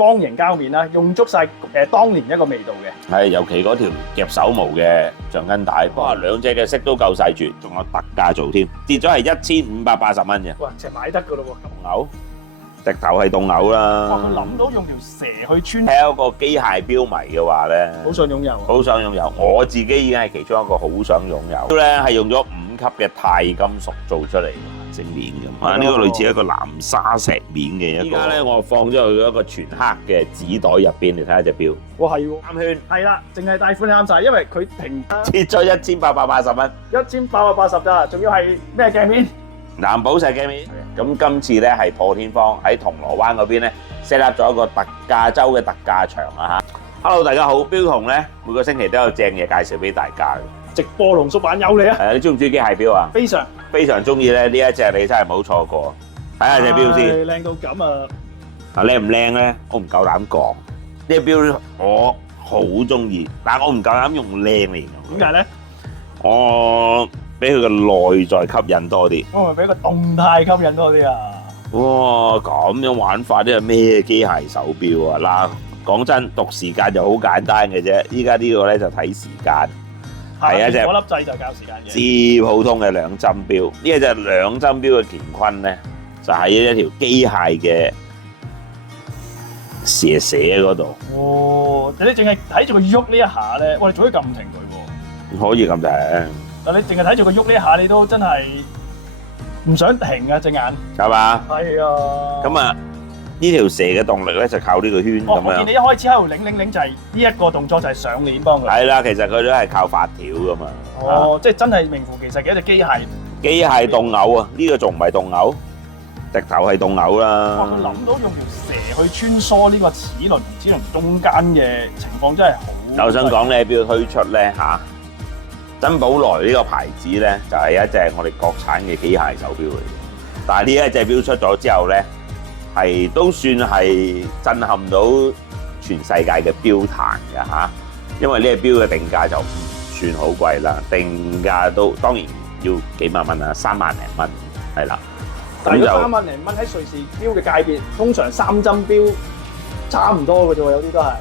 方形膠面啦，用足晒當年一個味道嘅。係，尤其嗰條夾手毛嘅橡筋帶，哇！兩隻嘅色都夠晒絕，仲有特價做添，跌咗係1580蚊嘅。哇！隻買得噶咯喎，凍牛，直頭係凍牛啦。哇！佢諗到用條蛇去穿，係一個機械錶迷嘅話咧，好想擁有，好想擁有。我自己已經係其中一個好想擁有。咧係用咗5級嘅鈦金屬做出嚟嘅正面咁。啊，呢個類似一個藍砂石面嘅一個。依家咧我放咗去一個全黑嘅紙袋入邊，你睇下隻錶。哇係喎，啱圈。係啦，淨係帶款啱晒，因為佢平跌咗1880蚊，1880咋，仲要係咩鏡面？藍寶石鏡面。咁今次咧係破天荒喺銅鑼灣嗰邊咧 set up 咗一個特價周嘅特價場啊嚇。Hello， 大家好，標童咧每個星期都有正嘢介紹俾大家嘅。直播濃縮版有你啊！係啊，你中唔中意機械錶啊？非常中意咧，呢一隻你真係冇錯過。睇下隻錶先，靚到咁啊！啊靚唔靚咧？我唔夠膽講。呢隻錶我好中意，但係我唔夠膽用靚嚟形容。點解咧？我俾佢嘅內在吸引多啲。我咪俾個動態吸引多啲啊！哇，咁樣玩法呢係咩機械手錶啊？嗱，講真，讀時間就好簡單嘅啫。依家呢個咧就睇時間。係一隻嗰粒掣就校時間嘅，至普通嘅兩針錶。呢一隻兩針錶嘅乾坤咧，就喺一條機械嘅蛇嗰度。哦，你淨係睇住佢喐呢一下咧，我哋仲可以撳停佢喎。可以咁停。但你淨係睇住佢喐呢一下，你都真係唔想停啊隻眼。係嘛？係啊。咁啊，呢條蛇嘅動力咧就靠呢個圈咁樣。我見你一開始喺度擰，就係呢一個動作就係上鏈幫佢。係啦，其實佢都係靠發條噶嘛。哦，即係真係名副其實嘅一隻機械。機械凍牛啊！呢個仲唔係凍牛，直頭係凍牛啦。哇！佢諗到用條蛇去穿梭呢個齒輪同齒輪中間嘅情況真係好。就想講呢錶推出咧嚇，珍寶來呢個牌子咧就係一隻我哋國產嘅機械手錶嚟嘅。但係呢一隻錶出咗之後咧，係都算係震撼到全世界嘅錶壇嘅嚇，因為呢隻錶嘅定價就唔算好貴啦，定價都當然要幾萬蚊啊，3萬零蚊係啦。但係3萬零蚊喺瑞士錶嘅界別，通常3針錶差唔多嘅啫喎，有啲都係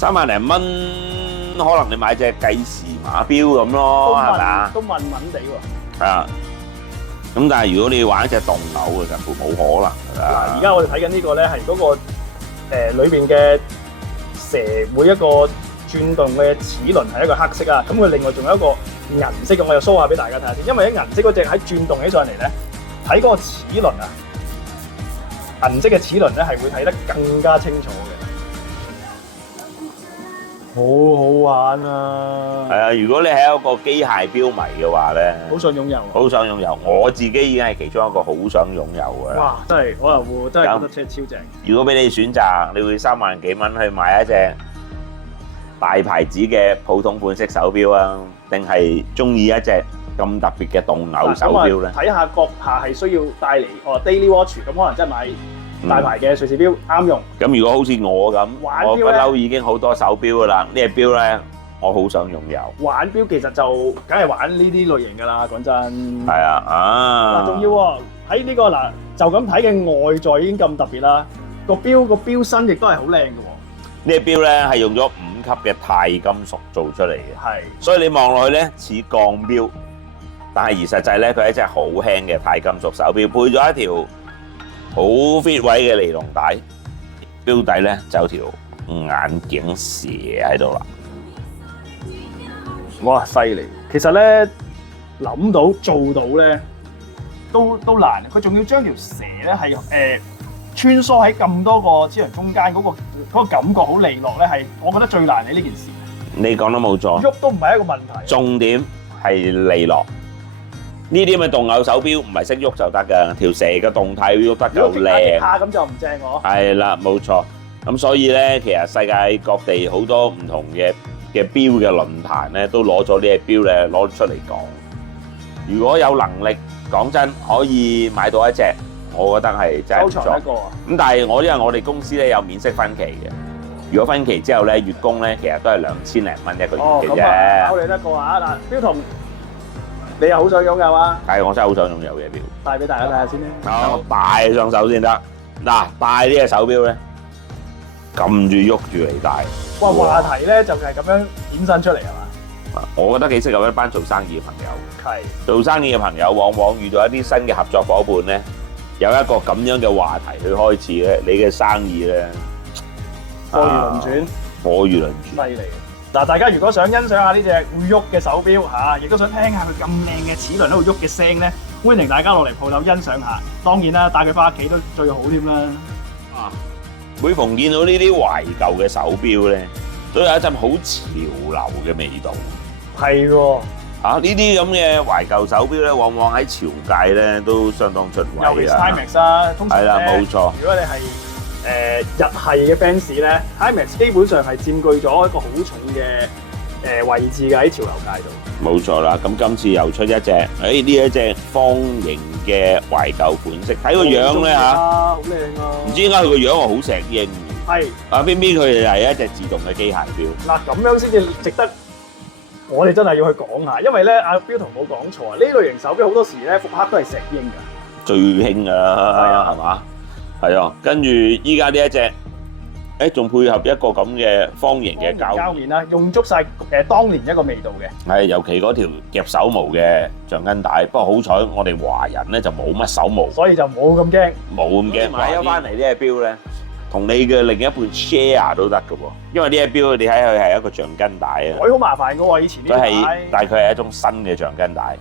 3萬零蚊，可能你買隻計時碼錶咁咯，係咪啊？都問地喎。係啊。咁但係如果你玩一隻凍牛嘅，近乎冇可能㗎啦。嗱，而家我哋睇緊呢個咧係嗰個裏邊嘅蛇每一個轉動嘅齒輪係一個黑色啊，咁佢另外仲有一個銀色嘅，我又 show 下俾大家睇下先。因為喺銀色嗰隻喺轉動起上嚟咧，睇嗰個齒輪啊，銀色嘅齒輪咧係會睇得更加清楚嘅。好好玩啊！係啊，如果你係一個機械錶迷嘅話咧，好想擁有，好想擁有。我自己已經係其中一個好想擁有嘅。哇！真係我又會真係覺得車超正。如果俾你選擇，你會3萬幾蚊去買一隻大牌子嘅普通款式手錶啊，定係中意一隻咁特別嘅凍牛手錶咧？睇下閣下係需要帶嚟daily watch，咁可能真係買大牌嘅瑞士錶啱用。咁如果好似我咁，我不嬲已經好多手錶噶啦，呢隻錶咧我好想擁有。玩錶其實就梗係玩呢啲類型噶啦，講真。係啊，啊！嗱，仲要喎喺呢個嗱，就咁睇嘅外在已經咁特別啦，個錶身亦都係好靚嘅喎。呢隻錶咧係用咗5級嘅鈦金屬做出嚟嘅，係，所以你望落去咧似鋼錶，但係而實際咧佢係一隻好輕嘅鈦金屬手錶，配咗一條好 fit 位嘅尼龍帶，錶底咧就有條眼鏡蛇喺度啦。哇，犀利！其實咧諗到做到咧都難，佢仲要將條蛇咧係穿梭喺咁多個齒輪中間嗰個感覺好利落咧，係我覺得最難喺呢件事。你講得冇錯，喐都唔係一個問題。重點係利落。呢啲咁嘅凍牛手錶唔係識喐就得㗎，條蛇嘅動態要喐得夠靚。下咁就唔正我。係啦，冇錯。咁所以咧，其實世界各地好多唔同嘅錶嘅論壇咧，都攞咗呢隻錶咧攞出嚟講。如果有能力，講真可以買到一隻，我覺得係真係唔錯。收藏一個啊！咁但係因為我哋公司咧有免息分期嘅，如果分期之後咧月供咧，其實都係2000零蚊一個月嘅啫。考你得過啊！嗱，錶童，你又好想擁有啊？係，我真係好想擁有嘅錶。帶俾大家睇下先啦。我戴上手先得。嗱，戴呢隻手錶咧，撳住喐住嚟戴。哇！話題咧就係咁樣衍生出嚟係嘛？我覺得幾適合一班做生意嘅朋友。係做生意嘅朋友往往遇到一啲新嘅合作伙伴咧，有一個咁樣嘅話題去開始咧，你嘅生意咧貨如輪轉，火如輪轉。犀利！嗱，大家如果想欣賞下呢隻會喐嘅手錶嚇，亦都想聽下佢咁靚嘅齒輪喺度喐嘅聲咧，歡迎大家落嚟鋪頭欣賞下。當然啦，帶佢翻屋企都最好添啦。每逢見到呢啲懷舊嘅手錶咧，都有一陣好潮流嘅味道。係喎，呢啲咁嘅懷舊手錶咧，往往喺潮界咧都相當出位啊。尤其是 Timex 啦，通常係啦，咧，冇錯。如果你係日系嘅 fans 咧 ，Timex 基本上係佔據咗一個好重嘅位置嘅喺潮流界度。冇錯啦，咁今次又出一隻，呢一隻方形嘅懷舊款式，睇個樣咧嚇，好靚啊！唔知點解佢個樣係好石英嘅。係偏偏佢哋係一隻自動嘅機械錶。嗱，咁樣先至值得我哋真係要去講下，因為咧阿標同冇講錯啊，呢類型手錶好多時咧復刻都係石英㗎，最興㗎啦，係嘛？係啊，跟住依家呢一隻，仲配合一個咁嘅方形嘅膠面啦，用足晒當年一個味道嘅。係，尤其嗰條夾手毛嘅橡筋帶。不過好彩我哋華人咧就冇乜手毛，所以就冇咁驚。冇咁驚。買咗翻嚟呢隻錶咧，同你嘅另一半 share 都得㗎喎。因為呢隻錶你睇佢係一個橡筋帶啊，佢好麻煩㗎喎，以前呢啲帶。但係佢係一種新嘅橡筋帶。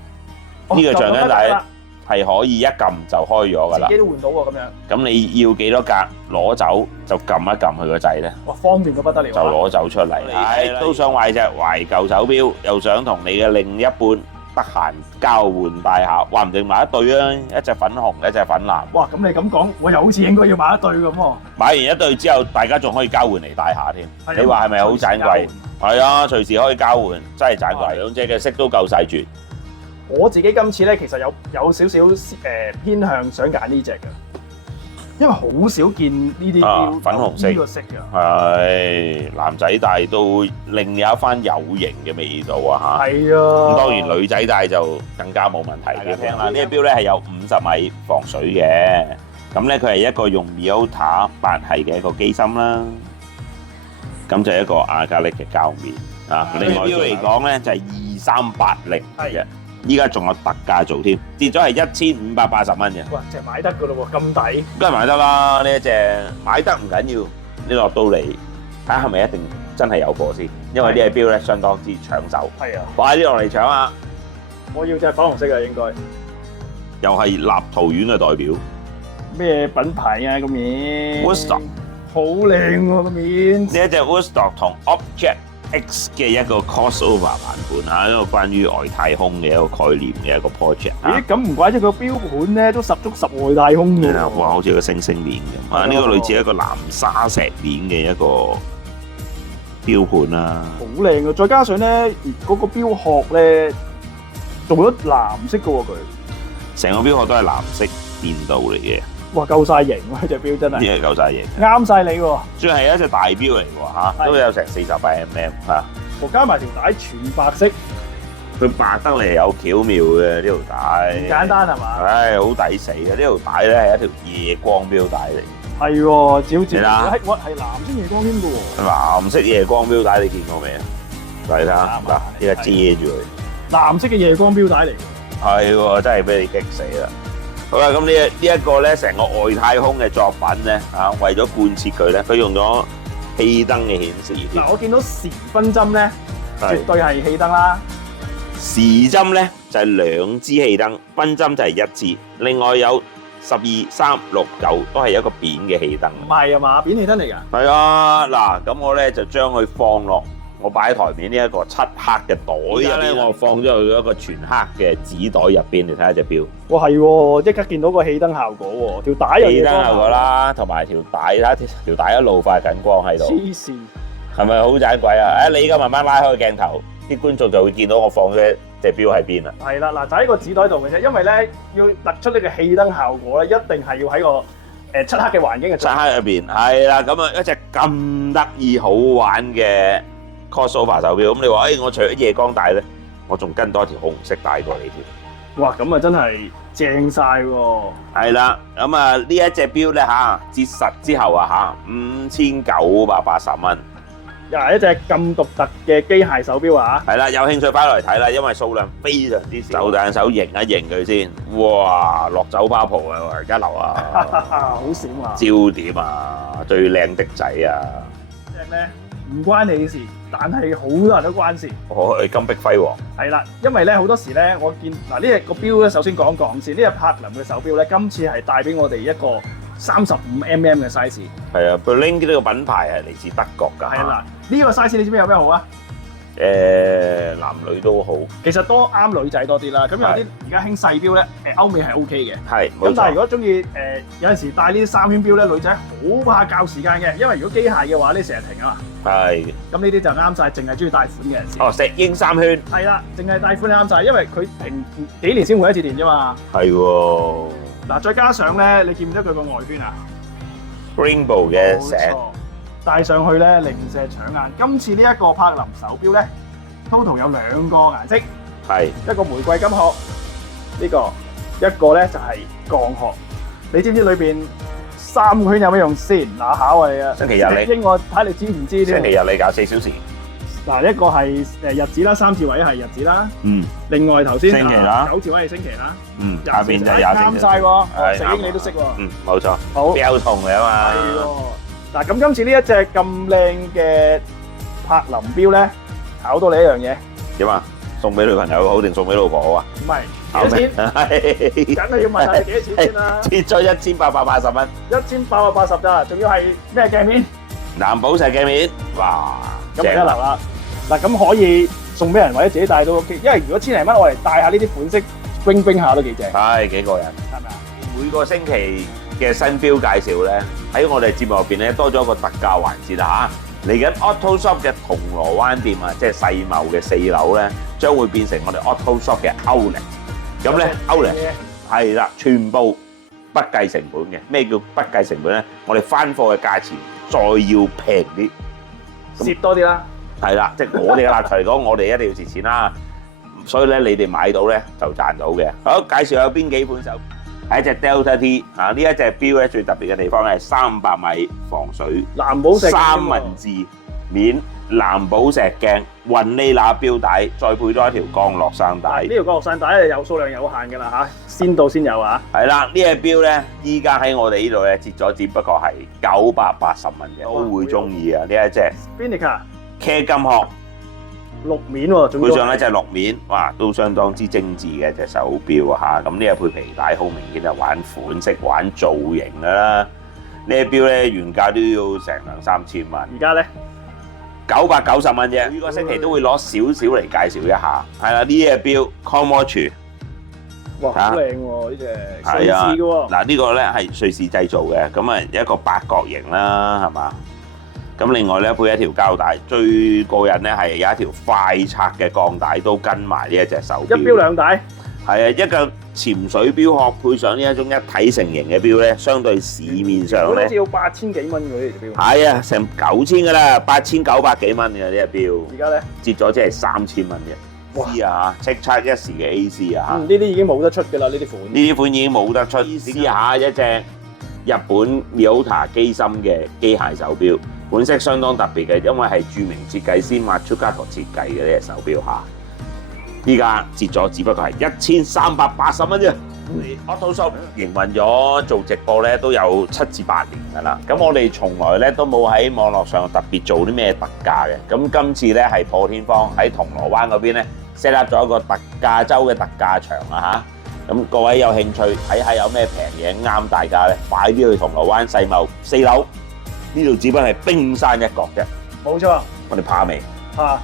呢個橡筋帶係可以一撳就開咗㗎啦。自己都換到喎咁樣。咁你要幾多格攞走就撳一撳佢個掣咧。哇，方便到不得了。就攞走出嚟。係都想買隻懷舊手錶，又想同你嘅另一半得閒交換戴下，話唔定買一對啊，一隻粉紅，一隻粉藍。哇，咁你咁講，我又好似應該要買一對咁喎。買完一對之後，大家仲可以交換嚟戴下添。你話係咪好盞貴？係啊，隨時可以交換，真係盞貴。兩隻嘅色都夠晒絕。我自己今次咧，其實有少少偏向想揀呢隻嘅，因為好少見呢啲錶粉紅色呢個色嘅。係男仔戴都另有一番有型嘅味道啊！嚇，係啊。咁當然女仔戴就更加冇問題嘅。聽啦，呢隻錶咧係有50米防水嘅，咁咧佢係一個用 Miyota 8系嘅一個機芯啦，咁就係一個亞加力嘅膠面啊。另外錶嚟講咧就係2380嘅。依家仲有特價做添，跌咗係1580蚊嘅。哇！隻買得噶咯喎，咁抵。梗係買得啦，呢一隻買得唔緊要，你落到嚟睇下係咪一定真係有貨先，因為呢隻錶咧相當之搶手。係啊，快啲落嚟搶啊！我要隻粉紅色嘅應該。又係立陶宛嘅代表。咩品牌啊個面 Woodstock 好靚喎個面。呢一隻 Woodstock 同 Object X 嘅一個 crossover 版本嚇，一個關於外太空嘅一個概念嘅一個 project 咦，咁唔怪之個標盤咧都十足十外太空嘅。哇，好似個星星鏈咁啊！呢個類似一個藍沙石鏈嘅一個標盤啦。好靚啊！再加上咧嗰個標殼咧做咗藍色嘅喎佢。成個標殼都係藍色電鍍嚟嘅。哇，夠晒型喎！隻錶真係。呢係夠晒型。啱晒你喎。算係一隻大錶嚟喎嚇，都有成48mm 嚇。我加埋條帶全白色。佢白得嚟有巧妙嘅呢條帶。唔簡單係嘛？唉，好抵死嘅！呢條帶咧係一條夜光錶帶嚟。係喎，照啦。係藍色夜光添嘅喎。藍色夜光錶帶你見過未啊？嚟睇下嗱，呢個遮住佢。藍色嘅夜光錶帶嚟。係喎，真係俾你激死啦！好啦，咁呢一個咧，成個外太空嘅作品咧，為咗貫徹佢咧，佢用咗氣燈嘅顯示。嗱，我見到時分針咧，絕對係氣燈啦。時針咧就係2支氣燈，分針就係1支。另外有12、3、6、9都係一個扁嘅氣燈。唔係啊嘛，扁氣燈嚟㗎。係啊，嗱，咁我咧就將佢放落我擺喺台面呢一個漆黑嘅袋入邊，我放咗去一個全黑嘅紙袋入邊，你睇下隻錶。哇，係喎，即刻見到個氣燈效果喎，條帶有氣燈效果啦，同埋條帶啦，條帶一路發緊光喺度。黐線，係咪好盞鬼啊？你而家慢慢拉開個鏡頭，啲觀眾就會見到我放咗隻錶喺邊啦。係啦，嗱就喺個紙袋度嘅啫，因為咧要突出呢個氣燈效果咧，一定係要喺個漆黑嘅環境嘅。漆黑入邊係啦，咁啊一隻咁得意好玩嘅 crossover 手錶，咁你話我除咗夜光帶咧，我仲跟多一條紅色帶過你添。哇，咁啊真係正晒喎！係啦，咁啊呢一隻錶咧嚇，折實之後啊嚇，5980蚊。又係一隻咁獨特嘅機械手錶啊！係啦，有興趣翻嚟睇啦，因為數量非常之少。手帶手型一型佢先，哇！落酒吧蒲啊，而家流啊，好閃啊！焦點啊，最靚的仔啊！即係咩？唔關你事，但係好多人都關事。我係金碧輝煌。係啦，因為咧好多時咧，我見嗱呢隻個錶咧，首先講先，呢隻柏林嘅手錶咧，今次係帶俾我哋一個35mm 嘅 size。係啊 Breitling 呢個品牌係嚟自德國㗎。係啦，呢個 size 你知唔知有咩好啊？男女都好。其實都啱女仔多啲啦。咁有啲而家興細錶咧，歐美係 OK 嘅。係。咁但係如果中意有陣時戴呢啲3圈錶咧，女仔好怕較時間嘅，因為如果機械嘅話，你成日停啊嘛。係。咁呢啲就啱晒，淨係中意戴款嘅人先。哦，石英3圈。係啦，淨係戴款啱晒，因為佢停幾年先換一次電啫嘛。係喎。嗱，再加上咧，你見唔見到佢個外圈啊 ？Rainbow 嘅石。戴上去咧，零舍搶眼。今次呢一個柏林手錶咧 ，total 有2個顏色，係一個玫瑰金殼，呢個一個咧就係鋼殼。你知唔知裏邊3個圈有咩用先？嗱，考啊你啊！星期日你應我睇你知唔知先？星期日你搞4小時。嗱，一個係日子啦，3字位係日子啦。嗯。另外頭先星期啦9字位係星期啦。嗯。下邊就廿啱晒喎，石英你都識喎。嗯，冇錯。好。標同嚟啊嘛。係喎。嗱，咁今次呢一隻咁靚嘅柏林錶咧，考到你一樣嘢。點啊？送俾女朋友好定送俾老婆好啊？唔係，幾多錢？係，梗係要問下你幾多錢先啦。切咗1880蚊。1880咋，仲要係咩鏡面？藍寶石鏡面。哇！咁一流啦。嗱，咁可以送俾人或者自己戴都 OK，因為如果千零蚊我嚟戴下呢啲款式，bling bling下都幾正。係幾過癮。係咪啊？每個星期嘅新錶介紹咧，喺我哋節目入邊咧多咗一個特價環節啦嚇。嚟緊 Auto Shop 嘅銅鑼灣店啊，即係世貿嘅4樓咧，將會變成我哋 Auto Shop 嘅 Outlet。咁咧 Outlet 係啦，全部不計成本嘅。咩叫不計成本咧？我哋翻貨嘅價錢再要平啲，蝕多啲啦。係啦，即係我哋嘅立場嚟講，我哋一定要蝕錢啦。所以咧，你哋買到咧就賺到嘅。好，介紹有邊幾款手？係一隻 Delta T 啊！呢一隻錶咧最特別嘅地方咧係300米防水，藍寶石3文治面藍寶石鏡，雲呢拿錶帶，再配多一條降落傘帶。呢條降落傘帶係有數量有限㗎啦嚇，先到先有啊！係啦，呢隻錶咧依家喺我哋呢度咧折咗，只不過係980蚊嘅，都會中意啊！呢一隻 Spinica 茄金殼。綠面喎，配上咧就係綠面，哇，都相當之精緻嘅隻手錶啊嚇！咁呢一配皮帶，好明顯係玩款式、玩造型㗎啦。呢隻錶咧原價都要成2-3千蚊，而家咧990蚊啫。每個星期都會攞少少嚟介紹一下。係啦，呢隻錶 Commodore， 哇，好靚喎呢隻，瑞士係嘅喎。嗱呢個咧係瑞士製造嘅，咁啊一個八角形啦，係嘛？咁另外咧配一條膠帶，最過癮咧係有一條快拆嘅鋼帶都跟埋呢一隻手錶。一錶兩帶。係啊，一個潛水錶殼配上呢一種一體成型嘅錶咧，相對市面上咧，好似要8000幾蚊嘅呢條錶。係啊，成9000㗎啦，8900幾蚊嘅呢隻錶。而家咧折咗即係3000蚊嘅。哇！啊，叱咤一時嘅 AC 啊！呢啲已經冇得出㗎啦，呢啲款。呢啲款已經冇得出。試下一隻日本 Miyota 機芯嘅機械手錶。款式相當特別嘅，因為係著名設計師Matsukato設計嘅呢隻手錶嚇。依家折咗，只不過係1380蚊啫。Auto Shop 營運咗做直播咧都有7至8年㗎啦。咁我哋從來咧都冇喺網絡上特別做啲咩特價嘅。咁今次咧係破天荒喺銅鑼灣嗰邊咧 set up 咗一個特價周嘅特價場啊嚇。咁各位有興趣睇下有咩平嘢啱大家咧，快啲去銅鑼灣世貿4樓。呢度只不過係冰山一角啫，冇錯。我哋怕未？怕。